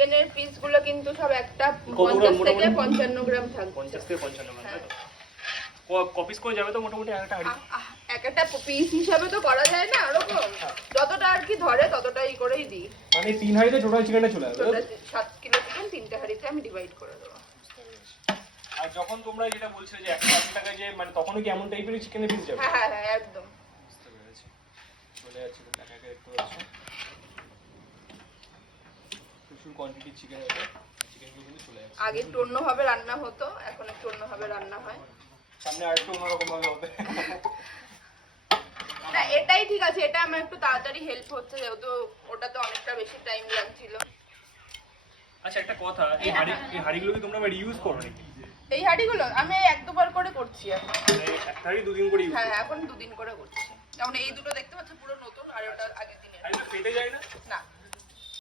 চিকেনের পিসগুলো কিন্তু সব একটা 50 থেকে 55 গ্রাম থাকবে। 50 থেকে 55 গ্রাম, তাই তো? কপিস করে যাবে তো মোটামুটি একটা হাঁড়ি? একটা পিস হিসাবে তো করা যায় না ওরকম, যতটা আর কি ধরে ততটাই করেই দিই। মানে 3 হাঁড়িতে টোটাল চিকেনটা চলে আসবে। টোটাল 7 কিলো চিকেন 3টে হাঁড়িতে আমি ডিভাইড করে দেবো। আর যখন তোমরা যেটা বলছিলে যে 180 টাকা যে মানে তখনও কি এমন টাইপের চিকেনের পিস যাবে? হ্যাঁ হ্যাঁ একদম। বুঝতে পেরেছি। চলে যাচ্ছে তো টাকা একটু আছে। প্রচুর কোয়ান্টিটি চিকেন আছে। চিকেনগুলো কিন্তু চলে যাচ্ছে। আগে একটু অন্যভাবে রান্না হতো, এখন একটু অন্যভাবে রান্না হয়। সামনে আরেকটু অন্যরকম ভাবে হবে। না এটাই ঠিক আছে, এটা আমার একটু তাড়াতাড়ি হেল্প হচ্ছে, যেহেতু ওটাতে অনেকটা বেশি টাইম লাগছিল। আচ্ছা একটা কথা, এই হাঁড়িগুলো কি তোমরা আবার ইউজ করো নাকি? এই হাঁড়িগুলো আমি এক দুবার করে করছি এখন। এক হাঁড়ি দুদিন করে ইউজ? হ্যাঁ এখন 2 দিন করে করছি। যেমন এই দুটো দেখতে পাচ্ছ পুরো নতুন, আর ওটা আগের দিনের। আর এটা ফেটে যায় না? না